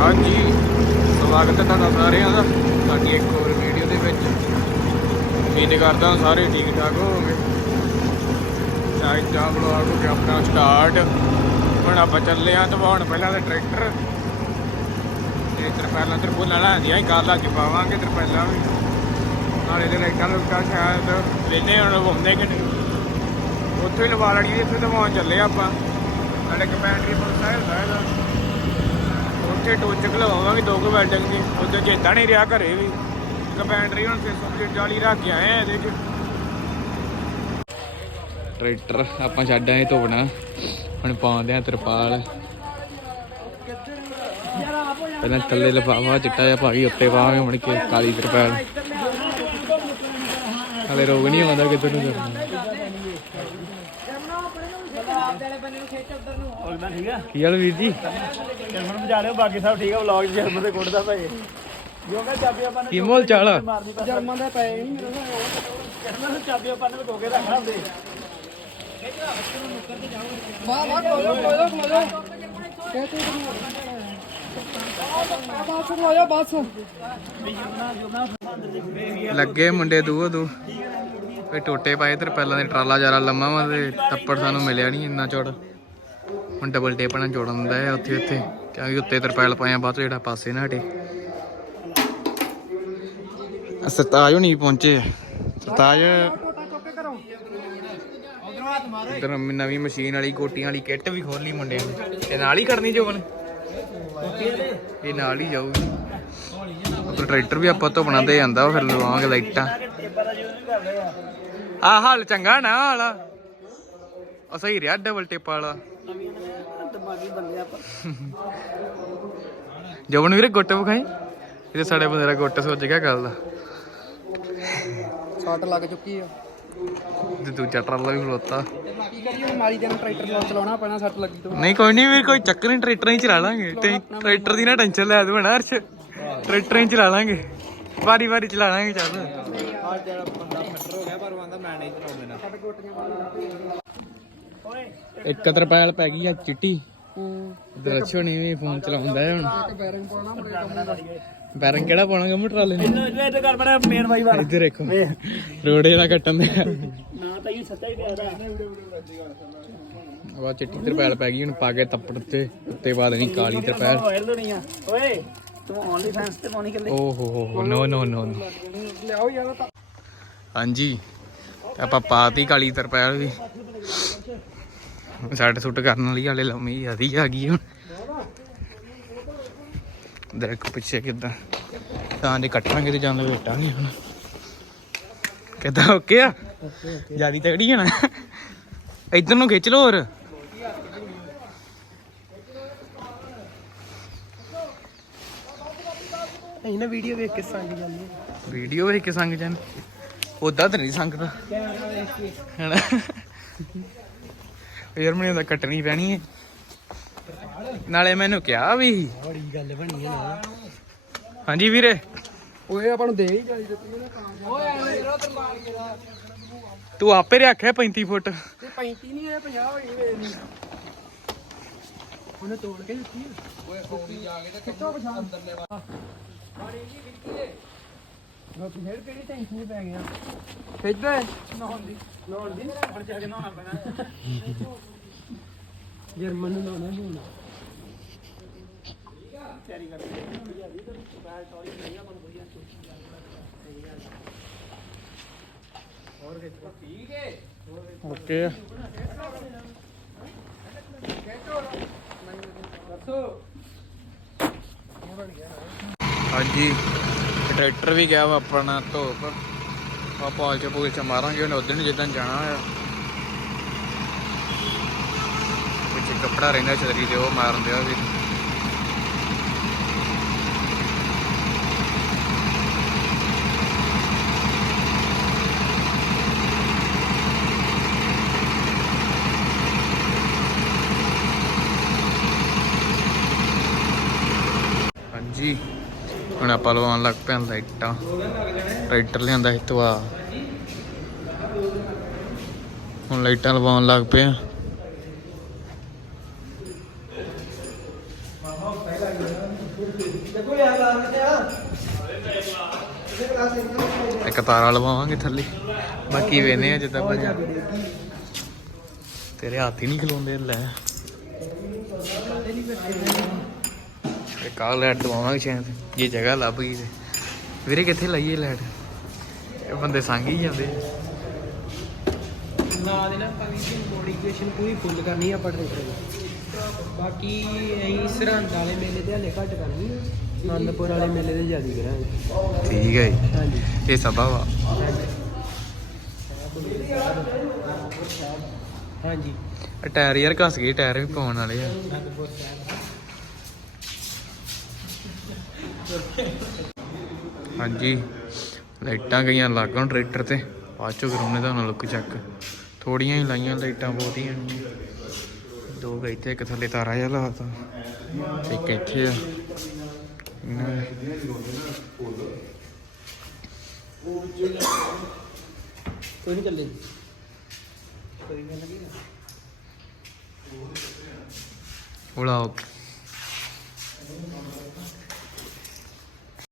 ਹਾਂਜੀ, ਸਵਾਗਤ ਹੈ ਤੁਹਾਡਾ ਸਾਰਿਆਂ ਦਾ, ਸਾਡੀ ਇੱਕ ਹੋਰ ਵੀਡੀਓ ਦੇ ਵਿੱਚ। ਉਮੀਦ ਕਰਦਾ ਸਾਰੇ ਠੀਕ ਠਾਕ ਹੋਵੋਗੇ ਅੱਜ ਦਾ ਵਲੌਗ ਹੋ ਗਿਆ ਆਪਣਾ ਸਟਾਰਟ ਹੁਣ ਆਪਾਂ ਚੱਲੇ ਆ ਧਵਾਉਣ ਪਹਿਲਾਂ ਤਾਂ ਟਰੈਕਟਰ ਤੇ ਇੱਧਰ ਪਹਿਲਾਂ ਤੇ ਬੋਲਾਂ ਲਾਂਦੀਆਂ ਕੱਲ ਅੱਜ ਪਾਵਾਂਗੇ ਤੇ ਵੀ। ਨਾਲੇ ਦੇ ਲਾਈਟਾਂ ਲੁਕਾ ਸ਼ਾਇਦ ਵੇਲੇ ਹੁਣ ਲਵਾਉਂਦੇ ਕਿ ਨਹੀਂ। ਉੱਥੇ ਹੀ ਲਵਾ ਲੈਣੀ ਇੱਥੇ ਧਵਾਉਣ ਚੱਲੇ ਆਪਾਂ। ਨਾਲੇ ਇੱਕ ਬੈਟਰੀ ਮੋਟਰਸਾਈਕਲ ਦਾ ਇਹਦਾ। ਉੱਥੇ ਟੋਚਕ ਲਵਾਵਾਂਗੇ ਦੋ ਕੁ ਵੈਲਡਿੰਗ ਦੀ। ਉੱਥੇ ਚੇਤਾ ਨਹੀਂ ਰਿਹਾ ਘਰੇ ਵੀ। ਇੱਕ ਹੁਣ 600 ਰੱਖ ਕੇ ਆਏ ਆ ਇਹਦੇ ਚ। ਟਰੈਕਟਰ ਆਪਾਂ ਛੱਡ ਆਏ ਧੋਣਾ। ਹੁਣ ਪਾਉਂਦੇ ਆ ਤਰਪਾਲ। ਪਹਿਲਾਂ ਥੱਲੇ ਲਫਾਫਾ ਚਿੱਟਾ ਜਿਹਾ ਪਾ ਕੇ ਉੱਤੇ ਪਾਵਾਂਗੇ ਹੁਣ ਕੇ, ਕਾਲੀ ਤਰਪਾਲ। ਹਲੇ ਰੋਗ ਨਹੀਂ ਆਉਂਦਾ ਕਿੱਧਰ ਨੂੰ। ਕਰਨਾ ਉਹਦਾ ਠੀਕ ਆ ਕੀ ਹਾਲ ਵੀਰ ਜੀ? ਜਰਮਨ ਬਜਾ ਲਿਓ ਬਾਕੀ ਸਭ ਠੀਕ ਆ ਵਲੌਗ ਜਰਮਨ ਦੇ ਕੁੱਟਦਾ ਭਾਈ ਜੋ ਕਿ ਚਾਬੀ ਆਪਾਂ ਨੇ ਕੀ ਮੋਲ ਚਾਲ ਆ? ਮਾਰਨੀ ਪੈ ਜਰਮਨ ਦੇ ਪਏ ਨਹੀਂ ਜਰਮਨ ਨੂੰ ਚਾਬੀ ਆਪਾਂ ਨੇ ਕੋਕੇ ਰੱਖਣਾ ਹੁੰਦੇ। ਵਾਹ ਵਾਹ ਕੋਲੋ ਕੋਲੋ ਕੋਲੋ ਕਹਿ ਤੂੰ ਬਸ ਕੋਲੋ ਬਸ। ਲੱਗੇ ਮੁੰਡੇ ਦੂਓ ਦੂ ਕੋਈ ਟੋਟੇ ਪਾਏ ਤੇ ਪਹਿਲਾਂ ਦੇ ਟਰਾਲਾ ਜਾਰਾ ਲੰਮਾ ਵਾ ਤੇ ਤੱਪੜ ਸਾਨੂੰ ਮਿਲਿਆ ਨਹੀਂ ਇੰਨਾ ਚੌੜ। ਹੁਣ ਡਬਲ ਟੇਪ ਨਾਲ ਜੋੜਨ ਦਾ ਹੈ ਉੱਥੇ ਉੱਥੇ। ਕਿਉਂਕਿ ਉੱਤੇ ਤਰਪਾਲ ਪਾਇਆ ਬਾਅਦ ਜਿਹੜਾ ਪਾਸੇ ਨਾ ਹਟੇ। ਸਰਤਾਜ ਹੁਣੀ ਪਹੁੰਚੇ ਸਰਤਾਜ। ਇਧਰ ਨਵੀਂ ਮਸ਼ੀਨ ਵਾਲੀ, ਕੋਟੀਆਂ ਵਾਲੀ ਕਿੱਟ ਵੀ ਖੋਲੀ ਮੁੰਡਿਆਂ ਨੇ। ਤੇ ਨਾਲ ਹੀ ਕਰਨੀ ਜੋਬਨ? ਇਹ ਨਾਲ ਹੀ ਜਾਊਗੀ। ਉਹ ਟਰੈਕਟਰ ਵੀ ਆਪਾਂ ਤੋਂ ਬਣਾਉਂਦੇ ਜਾਂਦਾ ਉਹ ਫਿਰ ਲਵਾਵਾਂਗੇ ਲਾਈਟਾਂ। ਆ ਹਾਲ ਚੰਗਾ ਨਾ ਵਾਲਾ ਉਹ ਸਹੀ ਰਿਹਾ ਡਬਲ ਟਿਪ ਵਾਲਾ। ਜਵਨ ਵੀਰੇ ਗੁੱਟ ਵਿਖਾਈ? ਇਹਦੇ ਸਾਡੇ ਬੰਦੇ ਦਾ ਗੁੱਟ ਸੋਚ ਗਿਆ ਗੱਲ ਦਾ। ਸੱਟ ਲੱਗ ਚੁੱਕੀ ਆ। ਤੇ ਦੂਜਾ ਟਰਾਲਾ ਵੀ ਖਲੋਤਾ। ਕੀ ਕਰੀਏ ਮਾਰੀ ਦੇ ਟਰੈਕਟਰ ਨਾਲ ਚਲਾਉਣਾ ਪੈਣਾ ਸੱਟ ਲੱਗੀ ਤੋਂ। ਨਹੀਂ ਕੋਈ ਨਹੀਂ ਵੀਰ ਕੋਈ ਚੱਕਰ ਨਹੀਂ ਟਰੈਕਟਰਾਂ ਹੀ ਚਲਾ ਲਾਂਗੇ। ਤੇ ਟਰੈਕਟਰ ਦੀ ਨਾ ਟੈਨਸ਼ਨ ਲੈ ਤੂੰ ਹਣਾ ਅਰਸ਼ ਟਰੈਕਟਰਾਂ ਹੀ ਚਲਾ ਲਾਂਗੇ। ਵਾਰੀ ਵਾਰੀ ਚਲਾ ਲਾਂਗੇ ਚੱਲ। ਆ ਜਿਹੜਾ ਬੰਦਾ ਫੱਟਰ ਹੋ ਗਿਆ ਪਰ ਉਹ ਆਂਦਾ ਮੈਂ ਨਹੀਂ ਚਲਾਉਂਦਾ ਨਾ ਸੱਟ ਗੋਟੀਆਂ ਓਏ ਇੱਕ ਤਰਪਾਲ ਪੈ ਗਈ ਆ ਚਿੱਟੀ। ਹੂੰ ਦਰਸ਼ੋ ਨਹੀਂ ਵੀ ਫੋਨ ਚਲਾਉਂਦਾ ਹੈ ਹੁਣ। ਬੈਰਿੰਗ ਪਾਉਣਾ ਕਿਹੜਾ ਪਾਉਣਾਗਾ ਮੈਂ ਟਰਾਲੇ ਨੂੰ? ਇਹਨੂੰ ਇਹਨੂੰ ਇਹਦੇ ਕਰ ਬੜਾ ਮੇਨ ਵਾਈ ਵਾਰ। ਇੱਧਰ ਦੇਖੋ। ਰੋੜੇ ਦਾ ਕੱਟਣ ਦੇ। ਨਾ ਤਾਂ ਇਹ ਸੱਚਾ ਹੀ ਪਿਆ ਦਾ ਵਾ ਚਿੱਟੀ ਤਰਪਾਲ ਪੈ ਗਈ ਹੁਣ ਪਾ ਕੇ ਤੱਪੜ ਤੇ ਉੱਤੇ ਪਾ ਦੇਣੀ ਕਾਲੀ ਤਰਪਾਲ। ਓਏ। ਤੂੰ ਓਨਲੀ ਫੈਂਸ ਤੇ ਪਾਉਣੀ ਕਿੱਲੇ ਓ ਹੋ ਹੋ ਨੋ ਨੋ ਨੋ ਲਿਆਓ ਯਾਰ ਤਾਂ। ਹਾਂਜੀ ਆਪਾਂ ਪਾਤੀ ਕਾਲੀ ਤਰਪਾਲ ਵੀ। ਸੱਟ ਸੁੱਟ ਕਰਨ ਵਾਲੀ ਹਾਲੇ ਲੰਮੀ ਆਦੀ ਆ ਗਈ ਹੁਣ। ਦੇਖੋ ਪਿੱਛੇ ਕਿਦਾਂ? ਤਾਂ ਦੇ ਕੱਟਾਂਗੇ ਤੇ ਜਾਂਦੇ ਵੇਟਾਂਗੇ ਹੁਣ। ਕਿਦਾਂ ਓਕੇ ਆ? ਜਿਆਦੀ ਤਗੜੀ ਹੈ ਨਾ। ਇਧਰ ਨੂੰ ਖਿੱਚ ਲੋ ਹੋਰ। ਨਾ ਵੀਡੀਓ ਵੇਖ ਕੇ ਸੰਗ ਜਾਂਦੀ ਵੀਡੀਓ ਵੇਖ ਕੇ ਸੰਗ ਜਾਣ ਉਦਾਂ ਤਾਂ ਨਹੀਂ ਸੰਗਦਾ। ਹੈਨਾ? ਯਾਰ ਮੈਨੂੰ ਤਾਂ ਕੱਟਣੀ ਪੈਣੀ ਹੈ ਨਾਲੇ ਮੈਨੂੰ ਕਿਹਾ ਵੀ ਬੜੀ ਗੱਲ ਬਣੀ ਹੈ ਨਾ। ਹਾਂਜੀ ਵੀਰੇ। ਓਏ ਆਪਾਂ ਨੂੰ ਦੇ ਹੀ ਜਾਈ ਦਿੱਤੀ ਨਾ ਕੰਮ ਓਏ ਐਵੇਂ ਯਾਰ ਤੇ ਆਪੇ ਰੱਖਿਆ 35 ਫੁੱਟ। ਤੇ 35 ਨਹੀਂ ਇਹ 50 ਹੋਈ ਵੇ ਨਹੀਂ ਉਹਨੇ ਤੋੜ ਕੇ ਦਿੱਤੀ ਓਏ ਫੋਨ ਜਾ ਕੇ ਤੇ ਕਿੱਥੋਂ ਪਛਾਣ? ਅੰਦਰ ਰੋਟੀ ਫੇਰ ਕਿਹੜੀ ਟੈਂਸ਼ਨ ਪੈ ਗਿਆ? ਖਿੱਚਦੇ ਨਹਾਉਣ ਦੀ ਨਹਾਉਣ ਦੀ। ਪਰ ਜਾ ਕੇ ਨਹਾਉਣਾ ਪੈਣਾ। ਜਰਮਨ ਨੂੰ ਨਹਾਉਣਾ ਨਹੀਂ ਹੋਣਾ ਓਕੇ। ਹਾਂਜੀ। ਟਰੈਕਟਰ ਵੀ ਗਿਆ ਵਾ ਆਪਣਾ ਧੋਪ। ਆ ਪਾਲ ਪੂਲ ਚ ਮਾਰਾਂਗੇ, ਉਹਨੇ ਉਧਰ ਜਿੱਦਾਂ ਜਾਣਾ ਹੋਇਆ। ਪਿੱਛੇ ਕੱਪੜਾ ਰਹਿੰਦਾ ਛਤਰੀ ਤੇ, ਉਹ ਮਾਰਨ ਦਿਆ ਵੀ ਹਾਂਜੀ। ਹੁਣ ਆਪਾਂ ਲਵਾਉਣ ਲੱਗ ਪਿਆ ਲਾਈਟਾਂ। ਟਰੈਕਟਰ ਲਿਆਂਦਾ ਸੀ ਤਵਾ ਹੁਣ ਲਾਈਟਾਂ ਲਵਾਉਣ ਲੱਗ ਪਏ ਆ। ਇੱਕ ਇੱਕ ਤਾਰਾ ਲਵਾਵਾਂਗੇ ਥੱਲੇ। ਬਾਕੀ ਵੇਨੇ ਆ ਜਿੱਦਾਂ ਬਣਿਆ ਤੇਰੇ ਹੱਥ ਹੀ ਨਹੀਂ ਖਲੋਂਦੇ ਲੈ। ਇੱਕ ਆ ਲਾਈਟ ਦਵਾਵਾਂਗੇ ਸ਼ਾਇਦ। ਜੇ ਜਗ੍ਹਾ ਲੱਭ ਗਈ ਤੇ। ਵੀਰੇ ਕਿੱਥੇ ਲਾਈਏ ਲਾਈਟ? ਇਹ ਬੰਦੇ ਸੰਗ ਹੀ ਜਾਂਦੇ। ਨਾ ਦੇ ਨਾ ਆਪਾਂ ਵੀ ਮੋਡੀਫਿਕੇਸ਼ਨ ਪੂਰੀ ਫੁੱਲ ਕਰਨੀ ਆ ਆਪਾਂ ਟਰੈਕਟਰ ਦੀ। ਬਾਕੀ ਅਸੀਂ ਸਰਹੰਦ ਵਾਲੇ ਮੇਲੇ ਤੇ ਹਲੇ ਘੱਟ ਕਰਨੀ ਆ। ਆਨੰਦਪੁਰ ਵਾਲੇ ਮੇਲੇ ਤੇ ਜ਼ਿਆਦਾ ਕਰਾਂਗੇ। ਠੀਕ ਹੈ ਜੀ। ਹਾਂਜੀ। ਇਹ ਸਭਾ ਵਾ। ਹਾਂਜੀ। ਟਾਇਰ ਯਾਰ ਘਸ ਗਏ ਟਾਇਰ ਵੀ ਪਾਉਣ ਵਾਲੇ ਆ। ਹਾਂਜੀ। ਲਾਈਟਾਂ ਗਈਆਂ ਲਾਗੋਂ ਟਰੈਕਟਰ ਤੇ। ਬਾਅਦ ਚੋਂ ਕਰਾਉਣੇ ਤੁਹਾਨੂੰ ਲੁੱਕ ਚੱਕ। ਥੋੜੀਆਂ ਹੀ ਲਾਈਆਂ ਲਾਈਟਾਂ ਬਹੁਤੀਆਂ ਨਹੀਂ ਦੋ ਗਏ ਇੱਥੇ ਇੱਕ ਥੱਲੇ ਤਾਰਾ ਜਿਹਾ ਲਾਤਾ ਇੱਕ ਇੱਥੇ ਆ। ਕੋਈ ਨਹੀਂ ਚੱਲੇ। ਕੋਈ ਨਹੀਂ। ਉਹ ਲਾਓ